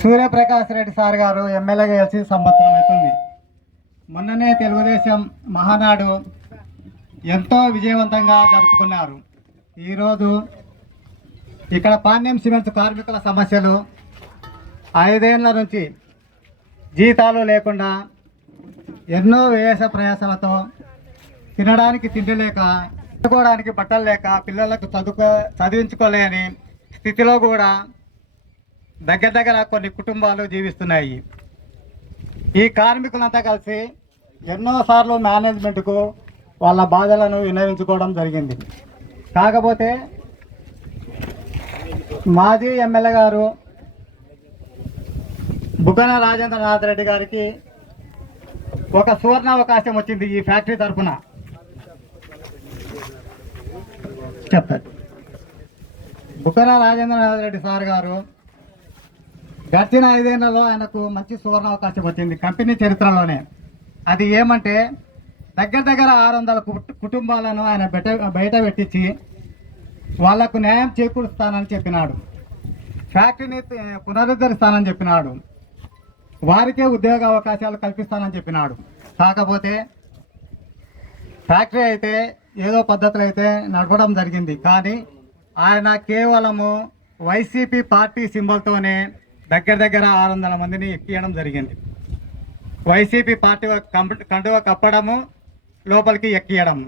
Suryaprakash Reddy sir గారు ఎమ్మెల్యేగా గెలిచి సంవత్సరం అవుతుంది మొన్ననే తెలుగుదేశం మహానాడు ఎంతో విజయవంతంగా జరుపుకున్నారు. ఈరోజు ఇక్కడ పాణ్యం సిమెంట్స్ కార్మికుల సమస్యలు ఐదేళ్ళ నుంచి జీతాలు లేకుండా ఎన్నో వేస ప్రయాసాలతో తినడానికి తిండి లేక చదువుకోవడానికి బట్టలు లేక పిల్లలకు చదువుకో చదివించుకోలేని స్థితిలో కూడా దగ్గర దగ్గర కొన్ని కుటుంబాలు జీవిస్తున్నాయి. ఈ కార్మికులంతా కలిసి ఎన్నోసార్లు మేనేజ్మెంట్కు వాళ్ళ బాధలను వినియోగించుకోవడం జరిగింది. కాకపోతే మాజీ ఎమ్మెల్యే గారు బుగ్గన రాజేంద్రనాథ్ రెడ్డి గారికి ఒక సువర్ణ అవకాశం వచ్చింది ఈ ఫ్యాక్టరీ తరఫున. చెప్పారు బుగ్గన రాజేంద్రనాథ్ రెడ్డి సార్ గారు గడిచిన ఐదేళ్ళలో ఆయనకు మంచి సువర్ణ అవకాశం వచ్చింది కంపెనీ చరిత్రలోనే. అది ఏమంటే దగ్గర దగ్గర ఆరు వందల కుటుంబాలను ఆయన బెట బయట పెట్టించి వాళ్ళకు న్యాయం చేకూరుస్తానని చెప్పినాడు. ఫ్యాక్టరీని పునరుద్ధరిస్తానని చెప్పినాడు. వారికే ఉద్యోగ అవకాశాలు కల్పిస్తానని చెప్పినాడు. కాకపోతే ఫ్యాక్టరీ అయితే ఏదో పద్ధతులు అయితే నడపడం జరిగింది. కానీ ఆయన కేవలము వైసీపీ పార్టీ సింబల్తోనే దగ్గర దగ్గర ఆరు వందల మందిని ఎక్కియడం జరిగింది. వైసీపీ పార్టీ కండువ కప్పడము లోపలికి ఎక్కియడం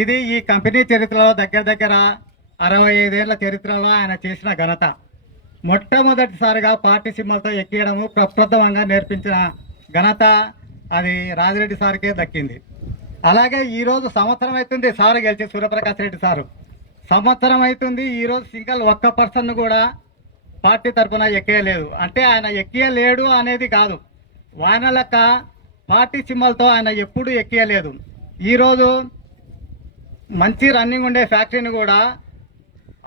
ఇది ఈ కంపెనీ చరిత్రలో దగ్గర దగ్గర అరవై ఐదేళ్ళ చరిత్రలో ఆయన చేసిన ఘనత. మొట్టమొదటిసారిగా పార్టీ సింబల్తో ఎక్కియడము ప్రప్రథమంగా నేర్పించిన ఘనత అది రాజిరెడ్డి సార్కే దక్కింది. అలాగే ఈరోజు సంవత్సరం అవుతుంది సార్ గెలిచి సూర్యప్రకాష్ రెడ్డి సారు. సంవత్సరం అవుతుంది ఈరోజు సింగల్ ఒక్క పర్సన్ కూడా పార్టీ తరఫున ఎక్కేయలేదు. అంటే ఆయన ఎక్కియలేడు అనేది కాదు. వాయన లెక్క పార్టీ సింబల్తో ఆయన ఎప్పుడూ ఎక్కియలేదు. ఈరోజు మంచి రన్నింగ్ ఉండే ఫ్యాక్టరీని కూడా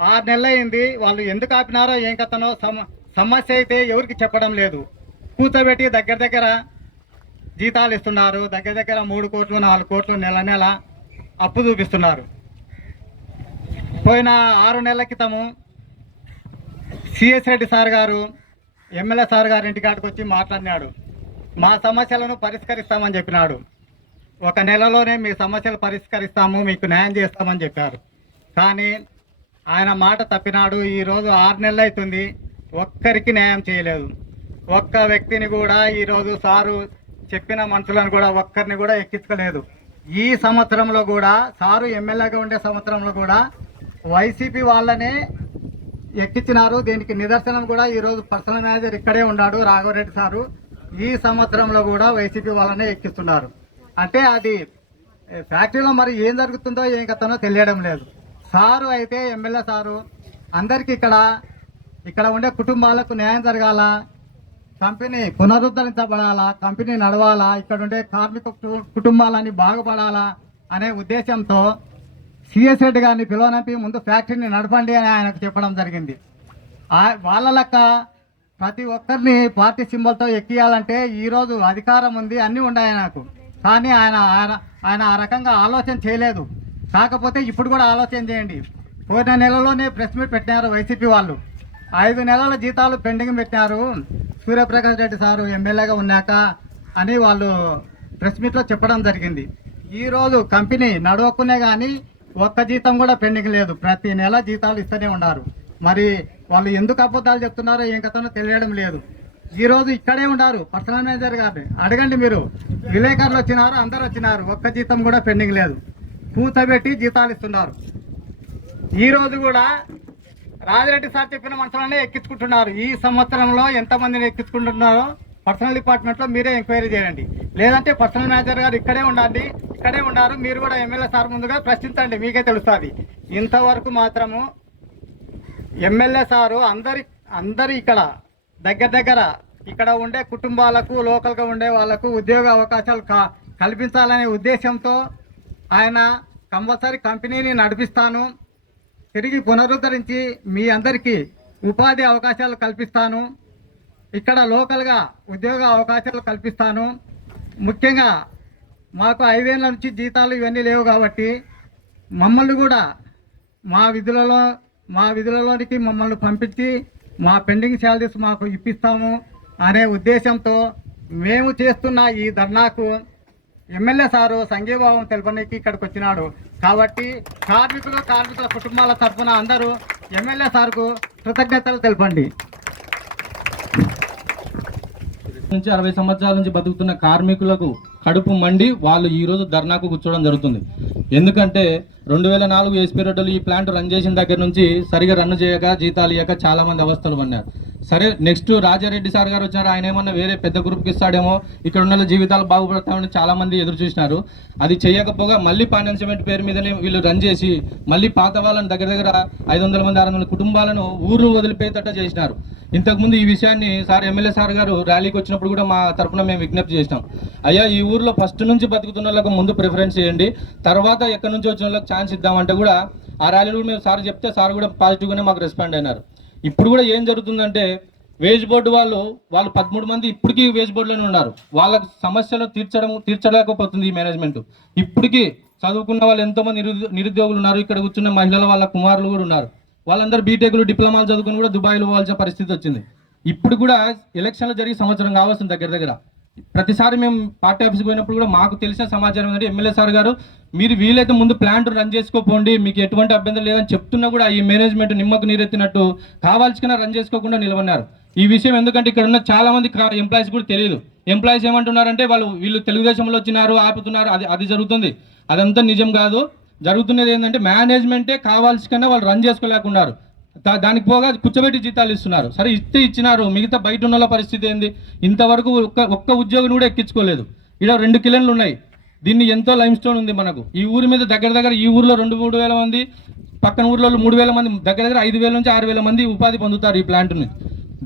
ఆరు నెలలైంది. అయింది వాళ్ళు ఎందుకు ఆపినారో ఏం కథనో సమ సమస్య అయితే ఎవరికి చెప్పడం లేదు. కూర్చోబెట్టి దగ్గర దగ్గర జీతాలు ఇస్తున్నారు. దగ్గర దగ్గర మూడు కోట్లు నాలుగు కోట్లు నెల నెల అప్పు చూపిస్తున్నారు. పోయిన ఆరు నెలల క్రితము సిఎస్ రెడ్డి సార్ గారు ఎమ్మెల్యే సార్ గారి ఇంటికాడికి వచ్చి మాట్లాడినాడు. మా సమస్యలను పరిష్కరిస్తామని చెప్పినాడు. ఒక నెలలోనే మీ సమస్యలు పరిష్కరిస్తాము మీకు న్యాయం చేస్తామని చెప్పారు. కానీ ఆయన మాట తప్పినాడు. ఈరోజు ఆరు నెలలు అవుతుంది. ఒక్కరికి న్యాయం చేయలేదు. ఒక్క వ్యక్తిని కూడా ఈరోజు సారు చెప్పిన మనుషులను కూడా ఒక్కరిని కూడా ఎక్కించుకోలేదు. ఈ సంవత్సరంలో కూడా సారు ఎమ్మెల్యేగా ఉండే సంవత్సరంలో కూడా వైసీపీ వాళ్ళనే ఎక్కించినారు దీనికి నిదర్శనం కూడా ఈరోజు పర్సనల్ మేనేజర్ ఇక్కడే ఉన్నాడు రాఘవరెడ్డి సారు. ఈ సంవత్సరంలో కూడా వైసీపీ వాళ్ళనే ఎక్కిస్తున్నారు. అంటే అది ఫ్యాక్టరీలో మరి ఏం జరుగుతుందో ఏం కథనో తెలియడం లేదు. సారు అయితే ఎమ్మెల్యే సారు అందరికీ ఇక్కడ ఇక్కడ ఉండే కుటుంబాలకు న్యాయం జరగాల కంపెనీ పునరుద్ధరించబడాలా కంపెనీ నడవాలా ఇక్కడ ఉండే కార్మిక కుటుంబాలని బాగుపడాలా అనే ఉద్దేశంతో సిఎస్ రెడ్డి గారిని పిలువనంపి ముందు ఫ్యాక్టరీని నడపండి అని ఆయనకు చెప్పడం జరిగింది. ఆ- వాళ్ళ లెక్క ప్రతి ఒక్కరిని పార్టీ సింబల్తో ఎక్కియాలంటే ఈరోజు అధికారం ఉంది అన్నీ ఉన్నాయి ఆయనకు. కానీ ఆయన ఆయన ఆయన ఆ రకంగా ఆలోచన చేయలేదు. కాకపోతే ఇప్పుడు కూడా ఆలోచన చేయండి. పోయిన నెలలోనే ప్రెస్ మీట్ పెట్టినారు వైసీపీ వాళ్ళు. ఐదు నెలల జీతాలు పెండింగ్ పెట్టినారు. సూర్యప్రకాష్ రెడ్డి సారు ఎమ్మెల్యేగా ఉన్నాక అని వాళ్ళు ప్రెస్ మీట్లో చెప్పడం జరిగింది. ఈరోజు కంపెనీ నడవకునే కానీ ఒక్క జీతం కూడా పెండింగ్ లేదు. ప్రతి నెల జీతాలు ఇస్తూనే ఉన్నారు. మరి వాళ్ళు ఎందుకు అబద్ధాలు చెప్తున్నారో ఏం కథనో తెలియడం లేదు. ఈ రోజు ఇక్కడే ఉన్నారు పర్సనల్ మేనేజర్ గారిని. అడగండి మీరు. విలేకరులు వచ్చినారు అందరు వచ్చినారు. ఒక్క జీతం కూడా పెండింగ్ లేదు. కూతబెట్టి జీతాలు ఇస్తున్నారు. ఈ రోజు కూడా రాజిరెడ్డి సార్ చెప్పిన మనుషులనే ఎక్కించుకుంటున్నారు. ఈ సంవత్సరంలో ఎంతమందిని ఎక్కించుకుంటున్నారో పర్సనల్ డిపార్ట్మెంట్లో మీరే ఎంక్వైరీ చేయండి. లేదంటే పర్సనల్ మేనేజర్ గారు ఇక్కడే ఉండండి ఇక్కడే ఉన్నారు మీరు కూడా ఎమ్మెల్యే సార్ ముందుగా ప్రశ్నించండి మీకే తెలుస్తుంది. ఇంతవరకు మాత్రము ఎమ్మెల్యే సారు అందరి అందరి ఇక్కడ దగ్గర దగ్గర ఇక్కడ ఉండే కుటుంబాలకు లోకల్గా ఉండే వాళ్ళకు ఉద్యోగ అవకాశాలు కల్పించాలనే ఉద్దేశంతో ఆయన కంపల్సరీ కంపెనీని నడిపిస్తాను. తిరిగి పునరుద్ధరించి మీ అందరికీ ఉపాధి అవకాశాలు కల్పిస్తాను. ఇక్కడ లోకల్గా ఉద్యోగ అవకాశాలు కల్పిస్తాను. ముఖ్యంగా మాకు ఐదేళ్ళ నుంచి జీతాలు ఇవన్నీ లేవు కాబట్టి మమ్మల్ని కూడా మా విధులలో మా విధులలోనికి మమ్మల్ని పంపించి మా పెండింగ్ శాలరీస్ మాకు ఇప్పిస్తాము అనే ఉద్దేశంతో మేము చేస్తున్న ఈ ధర్నాకు ఎమ్మెల్యే సారు సంఘీభావం తెలపడానికి ఇక్కడికి వచ్చినాడు. కాబట్టి కార్మికులు కార్మికుల కుటుంబాల తరఫున అందరూ ఎమ్మెల్యే సార్కు కృతజ్ఞతలు తెలపండి. నుంచి అరవై సంవత్సరాల నుంచి బతుకుతున్న కార్మికులకు కడుపు మండి వాళ్ళు ఈ రోజు ధర్నాకు కూర్చోవడం జరుగుతుంది. ఎందుకంటే రెండు వేల నాలుగు ఎస్పీ రోడ్లు ఈ ప్లాంట్ రన్ చేసిన దగ్గర నుంచి సరిగా రన్ చేయక జీతాలు ఇవ్వక చాలా మంది అవస్థలు పడినారు సరే నెక్స్ట్ రాజారెడ్డి సార్ గారు వచ్చారు. ఆయన ఏమన్నా వేరే పెద్ద గ్రూప్కి ఇస్తాడేమో ఇక్కడ ఉన్న జీవితాలు బాగుపడతామని చాలా మంది ఎదురు చూసినారు. అది చేయకపోగా మళ్ళీ పాండ్యం పేరు మీదనే వీళ్ళు రన్ చేసి మళ్ళీ పాత వాళ్ళని దగ్గర దగ్గర ఐదు వందల మంది ఆరు వందల కుటుంబాలను ఊరు వదిలిపోయేటట్టు చేసినారు. ఇంతకుముందు ఈ విషయాన్ని సార్ ఎమ్మెల్యే సార్ గారు ర్యాలీకి వచ్చినప్పుడు కూడా మా తరపున మేము విజ్ఞప్తి చేసినాం. అయ్యా ఈ ఊర్లో ఫస్ట్ నుంచి బతుకుతున్న వాళ్ళకు ముందు ప్రిఫరెన్స్ చేయండి. తర్వాత ఎక్కడి నుంచి వచ్చిన వాళ్ళకి ఛాన్స్ ఇద్దామంటే కూడా ఆ ర్యాలీలో మేము సార్ చెప్తే సార్ కూడా పాజిటివ్గానే మాకు రెస్పాండ్ అయినారు. ఇప్పుడు కూడా ఏం జరుగుతుందంటే వేజ్ బోర్డు వాళ్ళు వాళ్ళు పదమూడు మంది ఇప్పటికీ వేజ్ బోర్డులోనే ఉన్నారు. వాళ్ళ సమస్యలు తీర్చడం తీర్చలేకపోతుంది ఈ మేనేజ్మెంట్ ఇప్పటికీ చదువుకున్న వాళ్ళు ఎంతోమంది నిరుద్యో- నిరుద్యోగులు ఉన్నారు. ఇక్కడ కూర్చున్న మహిళల వాళ్ళ కుమారులు కూడా ఉన్నారు. వాళ్ళందరూ బీటెక్లు డిప్లొమాలు చదువుకుని కూడా దుబాయ్లో పోవాల్సిన పరిస్థితి వచ్చింది. ఇప్పుడు కూడా ఎలక్షన్లు జరిగి సంవత్సరం కావాల్సింది దగ్గర దగ్గర. ప్రతిసారి మేము పార్టీ ఆఫీస్కి పోయినప్పుడు కూడా మాకు తెలిసిన సమాచారం ఏంటంటే ఎమ్మెల్యే సార్ గారు మీరు వీలైతే ముందు ప్లాంట్ రన్ చేసుకోపోండి మీకు ఎటువంటి అభ్యంతరం లేదని చెప్తున్నా కూడా ఈ మేనేజ్మెంట్ నిమ్మకు నీరెత్తినట్టు కావాల్సిన రన్ చేసుకోకుండా నిలబడినారు. ఈ విషయం ఎందుకంటే ఇక్కడ ఉన్న చాలా మంది ఎంప్లాయీస్ కూడా తెలియదు. ఎంప్లాయీస్ ఏమంటున్నారంటే వాళ్ళు వీళ్ళు తెలుగుదేశంలో వచ్చినారు ఆపుతున్నారు అది అది జరుగుతుంది. అదంతా నిజం కాదు. జరుగుతున్నది ఏంటంటే మేనేజ్మెంటే కావాల్సిన వాళ్ళు రన్ చేసుకోలేకున్నారు. దానికి పోగా కూర్చోబెట్టి జీతాలు ఇస్తున్నారు. సరే ఇస్తే ఇచ్చినారు. మిగతా బయట ఉన్న పరిస్థితి ఏంది? ఇంతవరకు ఒక్క ఒక్క ఉద్యోగిని కూడా ఎక్కించుకోలేదు. ఇక్కడ రెండు కిలోలు ఉన్నాయి. దీన్ని ఎంతో లైమ్ స్టోన్ ఉంది మనకు. ఈ ఊరి మీద దగ్గర దగ్గర ఈ ఊర్లో రెండు మూడు వేల మంది పక్కన ఊర్లో మూడు వేల మంది దగ్గర దగ్గర ఐదు వేల నుంచి ఆరు వేల మంది ఉపాధి పొందుతారు ఈ ప్లాంట్ని.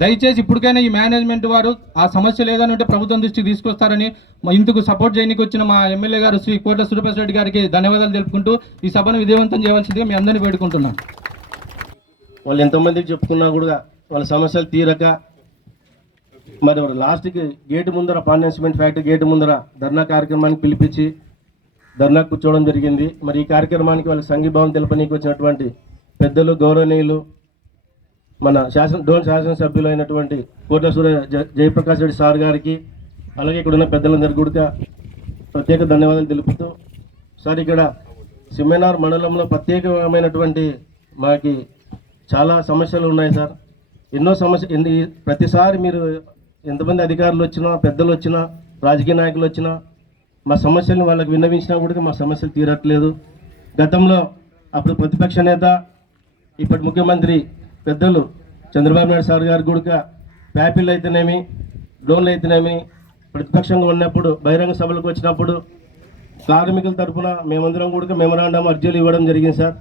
దయచేసి ఇప్పటికైనా ఈ మేనేజ్మెంట్ వారు ఆ సమస్య లేదని ఉంటే ప్రభుత్వం దృష్టికి తీసుకొస్తారని ఇందుకు సపోర్ట్ చేయడానికి వచ్చిన మా ఎమ్మెల్యే గారు శ్రీ కోట్ల సూర్యప్రసాద్ రెడ్డి గారికి ధన్యవాదాలు తెలుపుకుంటూ ఈ సభను విజయవంతం చేయవలసిందిగా మీ అందరినీ వేడుకుంటున్నాను. వాళ్ళు ఎంతమందికి చెప్పుకున్నా కూడా వాళ్ళ సమస్యలు తీరక మరి లాస్ట్కి గేటు ముందర పాండెన్స్మెంట్ ఫ్యాక్టరీ గేటు ముందర ధర్నా కార్యక్రమానికి పిలిపించి ధర్నా కూర్చోవడం జరిగింది. మరి ఈ కార్యక్రమానికి వాళ్ళ సంఘీభావం తెలపనీకి వచ్చినటువంటి పెద్దలు గౌరవనీయులు మన శాసన డోన్ శాసనసభ్యులు అయినటువంటి కోట్ల సూర్య జ- జయప్రకాష్ రెడ్డి సార్ గారికి అలాగే ఇక్కడ ఉన్న పెద్దలందరికీ కూడా ప్రత్యేక ధన్యవాదాలు తెలుపుతూ సార్ ఇక్కడ సిమ్మెనార్ మండలంలో ప్రత్యేకమైనటువంటి మాకి చాలా సమస్యలు ఉన్నాయి సార్. ఎన్నో సమస్య ప్రతిసారి మీరు ఎంతమంది అధికారులు వచ్చినా పెద్దలు వచ్చినా రాజకీయ నాయకులు వచ్చినా మా సమస్యలను వాళ్ళకి విన్నవించినా కూడా మా సమస్యలు తీరట్లేదు. గతంలో అప్పుడు ప్రతిపక్ష నేత ఇప్పటి ముఖ్యమంత్రి పెద్దలు చంద్రబాబు నాయుడు సార్ గారు కూడా ప్యాపిల్ అయితేనేమి లోన్లు అయితేనేమి ప్రతిపక్షంగా ఉన్నప్పుడు బహిరంగ సభలకు వచ్చినప్పుడు కార్మికుల తరఫున మేమందరం కూడా మెమరాండం అర్జీలు ఇవ్వడం జరిగింది సార్.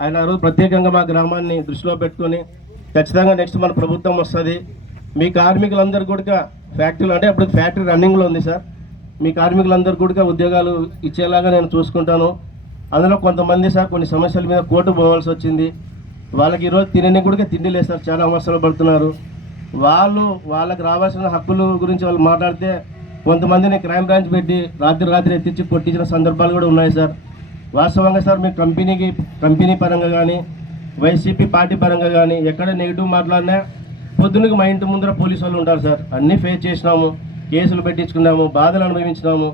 ఆయన ఆ రోజు ప్రత్యేకంగా మా గ్రామాన్ని దృష్టిలో పెట్టుకొని ఖచ్చితంగా నెక్స్ట్ మన ప్రభుత్వం వస్తుంది. మీ కార్మికులందరూ కూడా ఫ్యాక్టరీలు అంటే ఇప్పుడు ఫ్యాక్టరీ రన్నింగ్లో ఉంది సార్. మీ కార్మికులందరూ కూడా ఉద్యోగాలు ఇచ్చేలాగా నేను చూసుకుంటాను. అందులో కొంతమంది సార్ కొన్ని సమస్యల మీద కోర్టు పోవాల్సి వచ్చింది. వాళ్ళకి ఈరోజు తినని కూడా తిండి లేదు సార్ చాలా అవసరాలు పడుతున్నారు. వాళ్ళు వాళ్ళకి రావాల్సిన హక్కుల గురించి వాళ్ళు మాట్లాడితే కొంతమందిని క్రైమ్ బ్రాంచ్ పెట్టి రాత్రి రాత్రి ఎత్తించి కొట్టించిన సందర్భాలు కూడా ఉన్నాయి సార్. వాస్తవంగా సార్ మీ కంపెనీకి కంపెనీ పరంగా కానీ వైసీపీ పార్టీ పరంగా కానీ ఎక్కడ నెగిటివ్ మాట్లాడినా పొద్దునకి మా ఇంటి ముందర పోలీసు వాళ్ళు ఉంటారు సార్. అన్నీ ఫేస్ చేసినాము కేసులు పెట్టించుకున్నాము బాధలు అనుభవించినాము.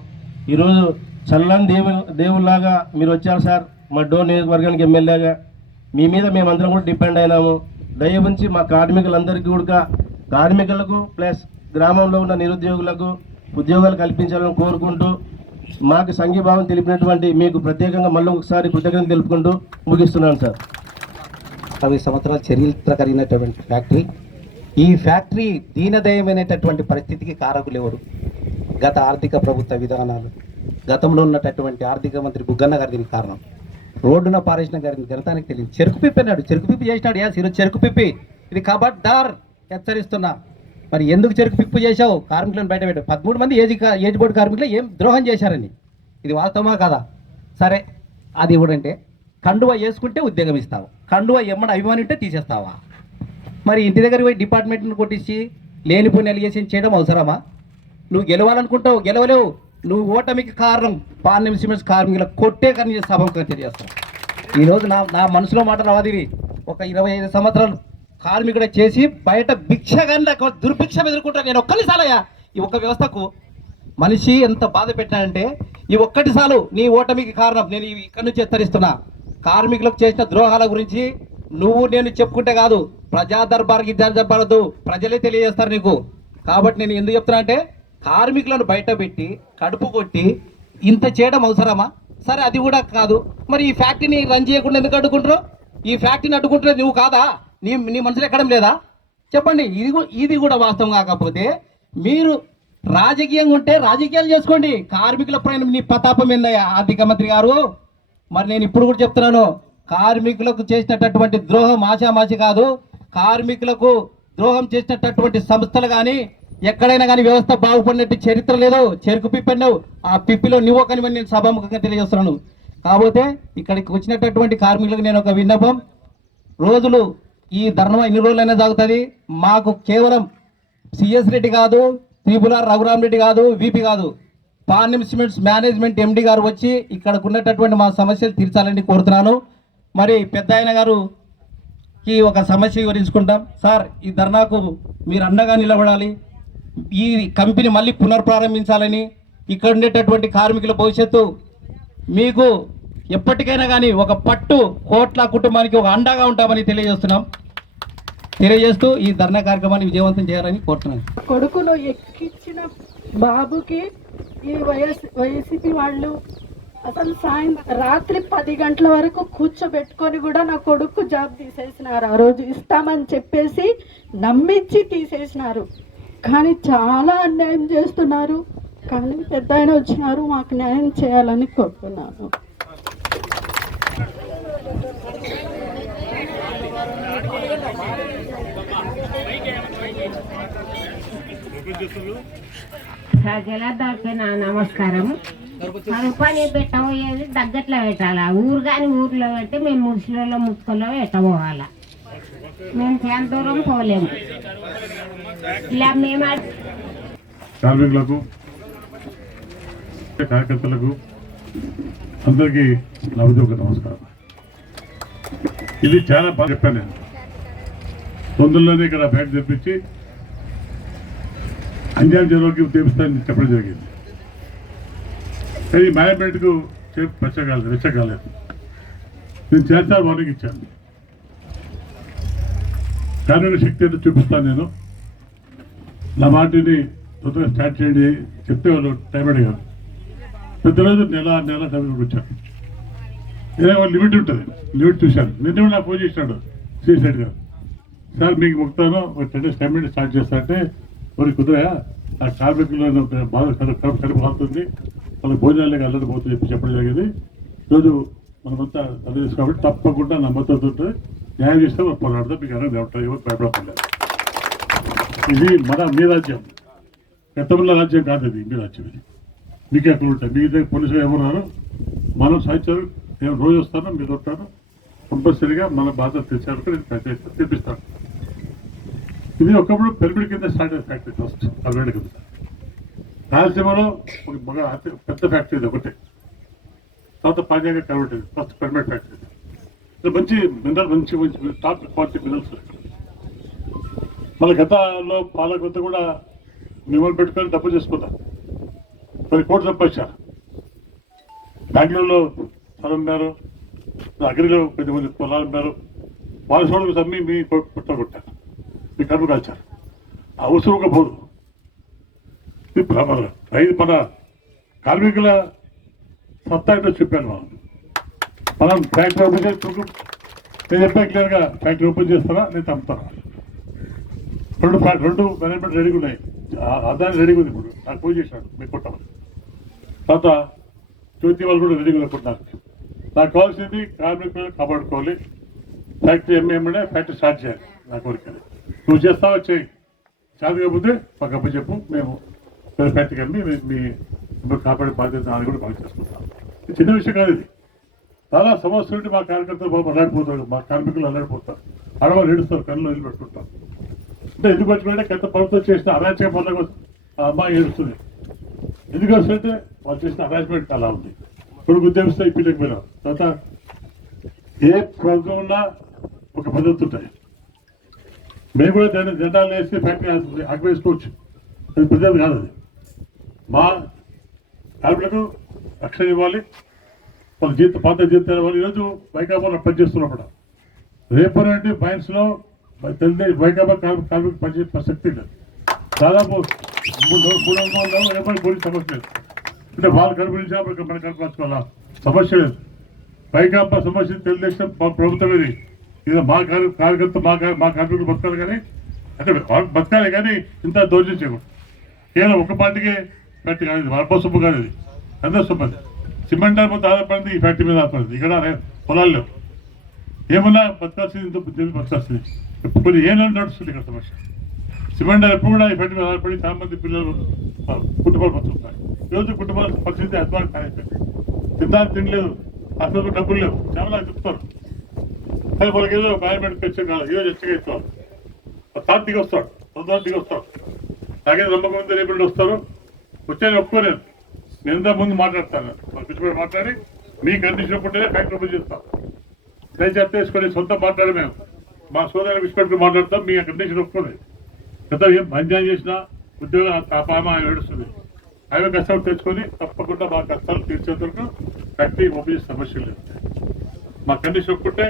ఈరోజు చల్లని దేవు దేవుళ్ళలాగా మీరు వచ్చారు సార్ మా డోర్ నియోజకవర్గానికి ఎమ్మెల్యేగా. మీ మీద మేమందరం కూడా డిపెండ్ అయినాము. దయవుంచి మా కార్మికులందరికీ కూడా కార్మికులకు ప్లస్ గ్రామంలో ఉన్న నిరుద్యోగులకు ఉద్యోగాలు కల్పించాలని కోరుకుంటూ మాకు సంఘీభావం తెలిపినటువంటి మీకు ప్రత్యేకంగా మళ్ళీ ఒకసారి కృతజ్ఞతలు తెలుపుకుంటూ ముగిస్తున్నాను సార్. అరవై సంవత్సరాల చరిత్ర కలిగినటువంటి ఫ్యాక్టరీ. ఈ ఫ్యాక్టరీ దీనదయమైనటువంటి పరిస్థితికి కారకులు గత ఆర్థిక ప్రభుత్వ విధానాలు గతంలో ఉన్నటువంటి ఆర్థిక మంత్రి బుగ్గన్న గారి దీనికి కారణం. రోడ్డున పారేసిన గారిని గణతానికి తెలియదు. చెరుకు పిప్పి అన్నాడు. చెరుకు పిప్పి చేసినాడు. యా ఈరోజు చెరుకు పిప్పి. ఇది కబడ్డార్. హెచ్చరిస్తున్నా. మరి ఎందుకు చెరుకు పిప్పు చేశావు? కార్మికులను బయట పెట్టావు పదమూడు మంది ఏజ్ ఏజ్ బోర్డు కార్మికులు ఏం ద్రోహం చేశారని. ఇది వాస్తవమా కదా? సరే అది ఇవ్వడంటే కండువా వేసుకుంటే ఉద్యోగం ఇస్తావు. కండువా ఎమ్మడ అభిమాని ఉంటే తీసేస్తావా? మరి ఇంటి దగ్గర పోయి డిపార్ట్మెంట్ని కొట్టించి లేనిపోయిన ఎలిగేషన్ చేయడం అవసరమా? నువ్వు గెలవాలనుకుంటావు గెలవలేవు. నువ్వు ఓటమికి కారణం పార్లమెంట్ సిమెంట్స్ కార్మికుల కొట్టే కానీ సభకు తెలియజేస్తావు ఈరోజు నా నా మనసులో మాట రాదు ఒక ఇరవై ఐదు సంవత్సరాలు కార్మికుడు చేసి బయట భిక్షగాన్ని దుర్భిక్షం ఎదుర్కొంటా నేను ఒక్కని సాలయ్యా ఈ ఒక్క వ్యవస్థకు మనిషి ఎంత బాధ పెట్టాడంటే ఈ ఒక్కటి సాలు నీ ఓటమికి కారణం. నేను ఇక్కడి నుంచి హెచ్చరిస్తున్నా. కార్మికులకు చేసిన ద్రోహాల గురించి నువ్వు నేను చెప్పుకుంటే కాదు. ప్రజా దర్బార్కి జరపడదు ప్రజలే తెలియజేస్తారు నీకు. కాబట్టి నేను ఎందుకు చెప్తున్నా అంటే కార్మికులను బయట పెట్టి కడుపు కొట్టి ఇంత చేయడం అవసరమా? సరే అది కూడా కాదు. మరి ఈ ఫ్యాక్టరీని రన్ చేయకుండా ఎందుకు అడ్డుకుంటారు? ఈ ఫ్యాక్టరీని అడ్డుకుంటున్నది నువ్వు కాదా? నీ నీ మనసులో ఎక్కడం లేదా? చెప్పండి. ఇది ఇది కూడా వాస్తవం కాకపోతే మీరు రాజకీయంగా ఉంటే రాజకీయాలు చేసుకోండి. కార్మికుల పైన నీ ప్రతాపం ఏందయ్యా? ఆర్థిక మంత్రి గారు. మరి నేను ఇప్పుడు కూడా చెప్తున్నాను. కార్మికులకు చేసినటువంటి ద్రోహం ఆశామాషి కాదు. కార్మికులకు ద్రోహం చేసినటువంటి సంస్థలు కానీ ఎక్కడైనా కానీ వ్యవస్థ బాగుపడినట్టు చరిత్ర లేదు. చెరుకు పిప్పన్నావు. ఆ పిప్పిలో నువ్వు ఒకని నేను సభాముఖంగా తెలియజేస్తున్నాను. కాకపోతే ఇక్కడికి వచ్చినటువంటి కార్మికులకు నేను ఒక విన్నపం. రోజులు ఈ ధర్నా ఎన్ని రోజులైనా సాగుతుంది? మాకు కేవలం సిఎస్ రెడ్డి కాదు త్రిపుల రఘురామ్ రెడ్డి కాదు వీపీ కాదు. పార్లమెంట్స్ మేనేజ్మెంట్ ఎండి గారు వచ్చి ఇక్కడకు ఉన్నటువంటి మా సమస్యలు తీర్చాలని కోరుతున్నాను. మరి పెద్ద ఆయన గారుకి ఒక సమస్య వివరించుకుంటాం. సార్ ఈ ధర్నాకు మీరు అండగా నిలబడాలి. ఈ కంపెనీ మళ్ళీ పునర్ప్రారంభించాలని ఇక్కడ ఉండేటటువంటి కార్మికుల భవిష్యత్తు మీకు ఎప్పటికైనా కానీ ఒక పట్టు కోట్ల కుటుంబానికి ఒక అండగా ఉంటామని తెలియజేస్తున్నాం. తెలియజేస్తూ ఈ ధర్నా కార్యక్రమాన్ని విజయవంతం చేయాలని కోరుతున్నాను. కొడుకును ఎక్కించిన బాబుకి ఈ వైఎస్ వైసీపీ వాళ్ళు అసలు సాయంత్రం రాత్రి పది గంటల వరకు కూర్చోబెట్టుకొని కూడా నా కొడుకు జాబ్ తీసేసినారు. ఆ రోజు ఇస్తామని చెప్పేసి నమ్మించి తీసేసినారు. కానీ చాలా అన్యాయం చేస్తున్నారు. కానీ పెద్ద ఆయన వచ్చినారు మాకు న్యాయం చేయాలని కోరుతున్నాను. ప్రజలందరికీ నా నమస్కారం పని పెట్టబోయేది దగ్గట్లో పెట్టాలా? ఊరు కానీ ఊర్లో పెట్టి మేము ముసలిలో ముసుకలో పెట్టబోవాలా? మేము చాలా దూరం పోలేము. ఇలా మేము కార్మికులకు కార్యకర్తలకు అందరికీ నా ఉద్యోగ నమస్కారం. ఇది చాలా బాగా చెప్పాను నేను. తొందరలోనే ఇక్కడ బ్యాగ్ తెప్పించి అన్యాయం జరగకి ఉద్యమిస్తానని చెప్పడం జరిగింది. కానీ మేనేజ్మెంట్కు చెప్పి పెంచగలదు రెచ్చగలేదు నేను చేస్తా వార్నింగ్ ఇచ్చాను. కానీ శక్తి అయితే చూపిస్తాను నేను. నా మాటిని తొందరగా స్టార్ట్ చేయండి చెప్తే వాళ్ళు టైం అడిగారు. ప్రతిరోజు నెల నెల టైం వచ్చాను. ఏదో వాళ్ళు లిమిట్ ఉంటుంది లిమిట్ చూశాను. నిన్న కూడా ఫోన్ చేసినాడు సీసైడ్ గారు. సార్ మీకు ముక్తాను ఒక టెన్ మినిట్స్ స్టార్ట్ చేస్తా అంటే మరి కుదరయా ఆ కార్మికులను బాగా కడుపు కడుపు కడుపు కాలుతుంది వాళ్ళకి భోజనాలకి పోతుంది చెప్పి చెప్పడం జరిగింది. ఈరోజు మనమంతా తెలియదు కాబట్టి తప్పకుండా నా ఉంటుంది న్యాయం చేస్తే మనం పోరాడతాం మీకు అన్నీ ఉంటాయి ఎవరు భయపడలేదు ఇది మన మీ రాజ్యం. గతంలో రాజ్యం కాదు ఇది మీ రాజ్యం ఇది. మీకు ఎక్కడ ఉంటాయి. మీ దగ్గర పోలీసులు ఎవరు మనం సాధించారు. నేను రోజు వస్తాను మీరు ఉంటాను కంపల్సరీగా మన బాధ తెచ్చారు నేను తెప్పిస్తాను ఇది ఒకప్పుడు పెరుగుడి కింద స్టార్ట్ అయిన ఫ్యాక్టరీ ఫస్ట్ అరవై కింద. రాయలసీమలో ఒక మగ పెద్ద ఫ్యాక్టరీ ఇది ఒకటే. తర్వాత పాజాగా కన్వర్ట్ అయింది ఫస్ట్ పెర్మనెంట్ ఫ్యాక్టరీ ఇది. మంచి మినరల్ మంచి మంచి టాప్ క్వాలిటీ మినరల్స్ మన గతంలో పాలకొత్త కూడా మిమ్మల్ని పెట్టుకొని డబ్బు చేసుకుందాం పది కోట్లు సంపాదించారు. బెంగళూరులో స్థలం అగ్రిలో పది పొలాలు ఉన్నారు వాళ్ళ చూడకు తమ్మి మీ పుట్ట మీ కడుపు కాల్చారు. అవసరం ఒక పోదు. ఇది మన రైతు మన కార్మికుల సత్తా ఏంటో చెప్పాను మనం మనం ఫ్యాక్టరీ ఓపెన్ చేసి నేను చెప్పాను క్లియర్గా ఫ్యాక్టరీ ఓపెన్ చేస్తారా? నేను తమ్ముతాను. రెండు రెండు మేనేజ్మెంట్ రెడీగా ఉన్నాయి. అదాని రెడీగా ఉంది ఇప్పుడు. నాకు ఫోన్ చేశాడు. మీకు కొట్టమని. తర్వాత జ్యోతి వాళ్ళు కూడా రెడీగా అనుకుంటున్నారు నాకు కావాల్సింది కార్మికులను కాపాడుకోవాలి. ఫ్యాక్టరీ ఎంఏ ఫ్యాక్టరీ స్టార్ట్ చేయాలి నా కోరిక నువ్వు చేస్తావా చేయి చదవకపోతే మాకు అప్పు చెప్పు మేము వేరే ఫ్యాక్టరీకి అమ్మి మీ- మిమ్మల్ని కాపాడే బాధ్యత అని కూడా బాగా చేసుకుంటాం చిన్న విషయం కాదు ఇది చాలా సమస్య ఉంటే మా కార్యకర్తలు బాబు అల్లాడిపోతారు మా కార్మికులు అల్లాడిపోతారు ఆడవాళ్ళు ఏడుస్తారు కళ్ళు వదిలిపెట్టుకుంటారు అంటే ఎందుకు వచ్చిపోయినా గత ప్రభుత్వం చేసిన అరాచక పనులకు ఆ అమ్మాయి ఏడుస్తుంది ఎందుకు వస్తుంటే వాళ్ళు చేసిన అరేంజ్మెంట్ అలా ఉంది ఇప్పుడు ఉద్యోగిస్తే ఈ పిల్లకి పోయినాం తర్వాత ఏ ప్రభుత్వం ఉన్నా ఒక పద్ధతి ఉంటాయి మేము కూడా జెండా జెండాలు వేసి ఫ్యాక్టరీ ఆక్రమించుకోవచ్చు అది ప్రజలు కాదు అది. మా కార్మికులకు రక్షణ ఇవ్వాలి. వాళ్ళ జీత పాత జీతాలు ఇవ్వాలి. ఈరోజు వైకాపాలో పనిచేస్తున్నప్పుడు రేపు నుండి ఫైన్స్లో తెలియదు వైకాపా కార్మిక కార్మికులు పనిచేసే ప్రసక్తి లేదు. దాదాపు మూడు మూడు వందల రేపటి పోలీస్ సమస్య లేదు. అంటే వాళ్ళు కనిపించాము మనం కనిపించుకోవాలా సమస్య లేదు. వైకాపా సమస్య తెలుగుదేశం మా ప్రభుత్వం ఇది. ఇది మా కార్య కార్యకర్త మా మా కార్మికులు బతకాలి కానీ అంటే వాళ్ళు బతకాలి కానీ ఇంత దౌర్జన్యం చేయకూడదు. కేవలం ఒక పార్టీకే ఫ్యాక్టరీ కాదు ఇది వాళ్ళ సొమ్ము కాదు ఇది అందరి సొమ్ము అది. సిమెంట్ మొత్తం ఆధారపడింది ఈ ఫ్యాక్టరీ మీద ఆధారపడింది ఇక్కడ పొలాలు లేవు. ఏమన్నా బతకాల్సింది ఇంత బుద్ధి బతకాల్సింది. ఇప్పుడు ఏం నడుస్తుంది ఇక్కడ సమస్య. సిమెంట్ ఎప్పుడు కూడా ఈ ఫ్యాక్టరీ మీద ఆధారపడి చాలా మంది పిల్లలు కుటుంబాలు బతుకుతారు ఈరోజు కుటుంబాలు పరిస్థితి అద్భుతం కానైపోయింది తిందాలు తినలేదు. అసలు డబ్బులు లేవు. చాలా చెప్తారు. అది వాళ్ళకి ఏదో మేనేజ్మెంట్ పెన్షన్ కాదు ఈరోజు ఎచ్చగా ఇస్తారు తాను దిగి వస్తాడు తొందర దిగి వస్తాడు నాకే నమ్మకం ఉంది రేపు వస్తారు. వచ్చేది ఒప్పుకోలేదు నేను ఇంత ముందు మాట్లాడతాను. పిచ్చిపోయి మాట్లాడి మీ కండిషన్ పుట్టే ఫ్యాక్టరీ ఓపెన్ చేస్తాం. దయచేసి చేసుకొని సొంత మాట్లాడి మేము. మా సోదరు విడిచిపెట్టుకుని మాట్లాడతాం మీ కండిషన్ ఒప్పుకోలేదు. గత ఏం అన్యాయం చేసినా ఉద్యోగం ఆ ఏడుస్తుంది. ఆమె కష్టాలు తెచ్చుకొని తప్పకుండా మా కష్టాలు తీర్చేందుకు కట్టి ఫ్యాక్టరీ ఓపెన్ చేసే సమస్య లేదు. మా కండిషన్ ఒప్పుకుంటే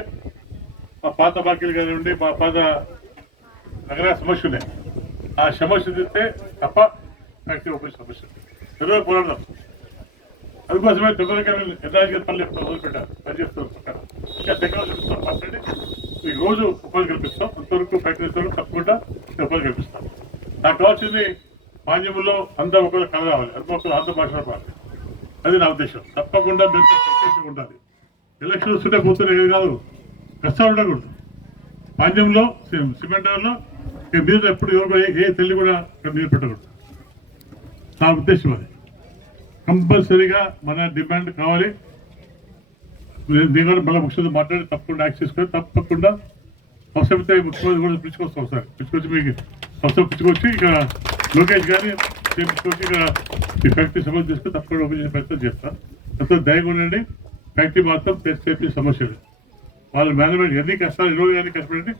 మా పాత బాకీలు కానివ్వండి మా పాత నగర సమస్య ఆ సమస్య తీస్తే తప్ప ఫ్యాక్టరీ ఓపెన్ సమస్య తెలుగు పోరాడదాం అందుకోసమే తొందరగా ఎన్ఆర్జీ పనులు మొదలు పెట్టారు పనిచేస్తారు ఇంకా టెక్నాలజీ మాట్లాడి ఈ రోజు ఉపాధి కల్పిస్తాం అంతవరకు ఫ్యాక్టరీ వరకు తప్పకుండా ఉపాధి కల్పిస్తాం నాకు కావాల్సింది మాన్యంలో అందరూ ఒకరు కలగాలి అందరూ ఒకరు ఆంధ్ర భాష రావాలి అది నా ఉద్దేశం. తప్పకుండా మేము ఉండాలి. ఎలక్షన్ వస్తుంటే పోతున్నా కాదు. కష్టాలు ఉండకూడదు పాండ్యంలో సిమెంట్లో మీద ఎప్పుడు ఎవరు ఏ- తల్లి కూడా ఇక్కడ నీరు పెట్టకూడదు. నా ఉద్దేశం అది. కంపల్సరీగా మన డిమాండ్ కావాలి. నేను కూడా మళ్ళీ ముఖ్యమంత్రి మాట్లాడి తప్పకుండా యాక్ట్ చేసుకొని తప్పకుండా అవసరమైతే ముఖ్యమంత్రి కూడా పిలుచుకొస్తాం సార్. పిలుచుకొచ్చి మీకు అవసరం పిలుచుకొచ్చి ఇక్కడ లోకేష్ గారిని పిలుచుకొచ్చి ఇక్కడ ఈ ఫ్యాక్టరీ సమస్య తీసుకొని తప్పకుండా ఓపెన్ చేసే ప్రయత్నం చేస్తాను అంతా దయగా ఉండండి. ఫ్యాక్టరీ మాత్రం టెస్ట్ చేసే సమస్య లేదు. వాళ్ళు మేనేజ్మెంట్ ఎన్ని కష్టాలు ఇరవై కానీ కష్టపడి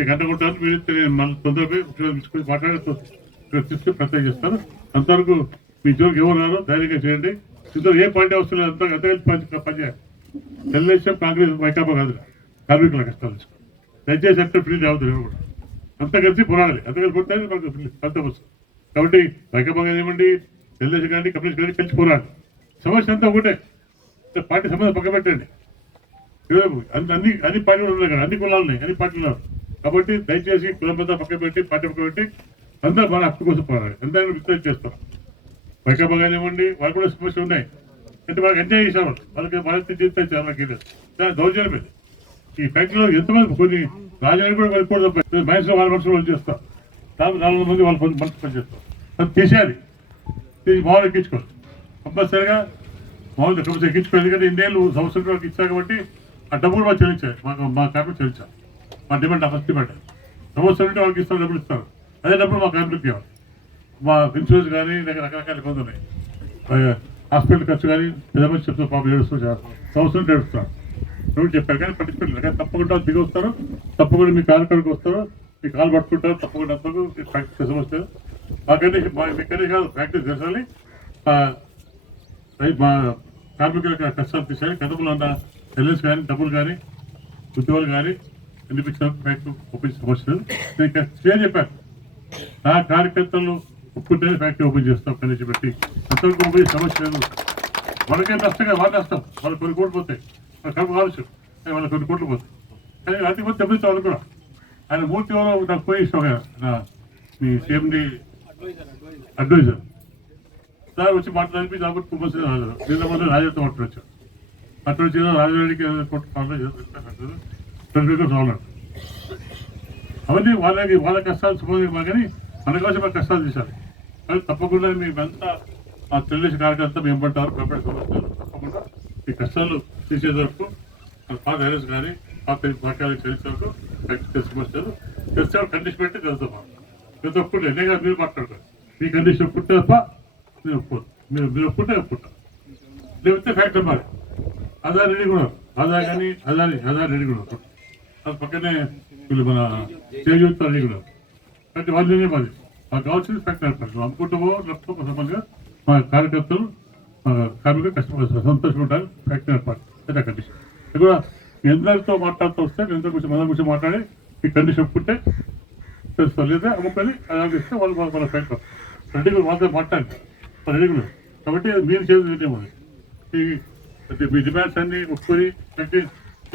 ఈ గంట కొట్టారు మీరు తెలియదు మన తొందరగా పోయి మాట్లాడుతూ పిలుచుకొని తీసుకుని అంతవరకు మీ జోలికి ఎవరు రారు ధైర్యంగా చేయండి. ఇందులో ఏ పార్టీ అవసరం లేదు అంతా గత పని పనిచేయాలి తెలుగుదేశం కాంగ్రెస్ వైకాపా కాదు కార్మికుల కష్టాలు దయచేసి అంటే ఫ్రీ అవుతుంది ఎవరు కూడా అంతా కలిసి పోరాడాలి. అంత కలిసి పోతే మాకు అంత వస్తుంది. కాబట్టి వైకాపా కానివ్వండి తెలుగుదేశం కానీ కమ్యూనిస్ట్ కానీ కలిసి పోరాడాలి. సమస్య అంతా ఒకటే. పార్టీ సంబంధం పక్క పెట్టండి. అన్ని అన్ని అన్ని పార్టీలు ఉన్నాయి కదా అన్ని కులాలు ఉన్నాయి అన్ని పార్టీలు ఉన్నారు. కాబట్టి దయచేసి కులం పెద్ద పక్క పెట్టి పార్టీ పక్క పెట్టి అందరూ మన హక్కు కోసం పోరాడాలి. అందరినీ విస్తృతం చేస్తాం. వైకాపా కానివ్వండి వాళ్ళు కూడా సమస్యలు ఉన్నాయి. అంటే వాళ్ళకి ఎంజాయ్ చేశారు వాళ్ళకి వాళ్ళకి జీవితం చాలా లేదు చాలా దౌర్జన్యం ఇది. ఈ ఫ్యాక్టరీలో ఎంతమంది కొన్ని రాజధాని కూడా వెళ్ళిపోవడం మనుషులు వాళ్ళ మనుషులు వాళ్ళు చేస్తారు దాదాపు నాలుగు మంది వాళ్ళ పని మనుషులు పని చేస్తారు అది తీసేయాలి. తీసి మామూలు ఎక్కించుకోవాలి. కంపల్సరిగా మామూలు కంపల్సరీ ఎక్కించుకోవాలి. ఎందుకంటే ఇన్నేళ్ళు సంవత్సరం వరకు ఇచ్చారు కాబట్టి ఆ డబ్బులు మా చెల్లించాలి మాకు మా కార్మికులు చెల్లించాలి. మా డిమాండ్ ఫస్ట్ డిమాండ్. సంవత్సరం నుండి వాళ్ళకి ఇస్తారు డబ్బులు ఇస్తారు. అదే డబ్బులు మా కార్మికులకి ఇవ్వాలి. మా ఇన్సూరెన్స్ కానీ లేక రకరకాల ఇబ్బందులు ఉన్నాయి. హాస్పిటల్ ఖర్చు కానీ పెద్ద మంది చెప్తారు పాపం ఏడుస్తూ సంవత్సరం ఏడుస్తారు. నువ్వు చెప్పారు కానీ పట్టించుకోలేదు. కానీ తప్పకుండా దిగి వస్తారు. తప్పకుండా మీ కాలు వస్తారు. మీ కాలు పట్టుకుంటారు. తప్పకుండా అందరూ ప్రాక్టీస్ వస్తారు. మా కండిషన్ కాదు ప్రాక్టీస్ చేసాలి మా కార్మికుల కష్టాలు తీసేయాలి. గతంలో ఉన్న ఎల్ఎస్ కానీ డబ్బులు కానీ ఉద్యోగాలు కానీ వినిపించడం ఫ్యాక్టరీ ఓపెన్ సమస్య లేదు. నేను క్లియర్ చెప్పాను. నా కార్యకర్తలు ఒప్పుకుంటే ఫ్యాక్టరీ ఓపెన్ చేస్తాం కలిసి పెట్టి అంతవరకు ఓపెన్ సమస్య లేదు. మనకే నష్టంగా వాళ్ళ నష్టం. వాళ్ళు కొన్ని కోట్లు పోతాయి. వాళ్ళ కడుపు కావచ్చు కానీ వాళ్ళ కొన్ని కోట్లు పోతాయి. కానీ అతి మంది దెబ్బతిస్తాం వాళ్ళు కూడా. ఆయన మూర్తి ఎవరో నాకు పోయి ఇష్టం నా మీ సీఎండి అడ్వైజర్. సార్ వచ్చి మాట్లాడి కుమ్మసి రాజు నిన్న మొదలు రాజాతో మాట్లాడొచ్చారు అక్కడ వచ్చి రాజాడికి రావాలి అవన్నీ వాళ్ళకి వాళ్ళ కష్టాలు సుఖంగా కానీ మన కోసం మన కష్టాలు తీశారు కానీ తప్పకుండా మేమంతా ఆ తెలుగుదేశం కార్యకర్త మేము పడ్డారు సమస్యలు తప్పకుండా ఈ కష్టాలు తీసేది వరకు పాత హైరస్ కానీ పాత వాక్యాలు చేసే వరకు వ్యక్తి సమస్యలు కండిషన్ పెట్టి తెలుస్తాం మీరు ఒప్పుకుంటే ఎన్నే కాదు మీరు మాట్లాడతారు. మీ కండిషన్ ఒప్పుకుంటే తప్ప నేను ఒప్పుకోను. మీరు మీరు ఒప్పుకుంటే ఒప్పుకుంటా. లేకపోతే ఫ్యాక్టరీ మరి. అదా రెడీ కూడా అదా కానీ అదా అదా రెడీ కూడా అది పక్కనే వీళ్ళు మన చేయూత రెడీ కూడా అంటే ప్రతి వాళ్ళనే మాది మాకు కావాల్సింది ఫ్యాక్టరీ ఏర్పాటు అమ్ముకుంటామో లేకపోతే కొంతమందిగా మా కార్యకర్తలు మా కార్మికులు కష్టపడి సంతోషంగా ఉంటారు ఫ్యాక్టరీ ఏర్పాటు అదే కండిషన్ ఇది కూడా మీ మాట్లాడుతూ వస్తే ఎంతో కొంచెం మన గురించి మాట్లాడి ఈ కండిషన్ ఒప్పుకుంటే తెలుస్తారు లేదా అమ్ముకొని అలాగే ఇస్తే వాళ్ళు మన ఫ్యాక్టర్ ఫ్యాక్టరీ రెడీ కూడా వాళ్ళతో మాట్లాడి రెడీ కూడా కాబట్టి అది మీరు చేసి నిర్ణయం ఈ మీ డిమాండ్స్ అన్ని ఒప్పుకొని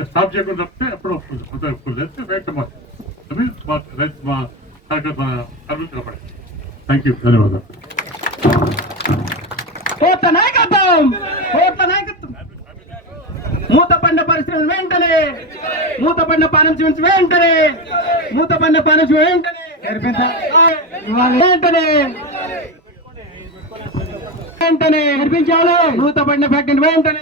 స్టాప్ చేయకుండా తప్పితే ఎప్పుడు ఒప్పుకుంది అంత ఒప్పుకుంది అయితే ఫ్యాక్టరీ మా అవి మా రైతు మా కార్యకర్త మన కార్మికులు కాపాడే థ్యాంక్ యూ ధన్యవాదాలు. కోట్ల నాయకత్వం! కోట్ల నాయకత్వం! మూతపడిన పరిస్థితి వెంటనే! మూతపడిన పానించి వెంటనే! మూతపడిన పానించి వెంటనే! వెంటనే! వెంటనే వినిపించాలి. మూతపడిన ఫ్యాక్టరీ వెంటనే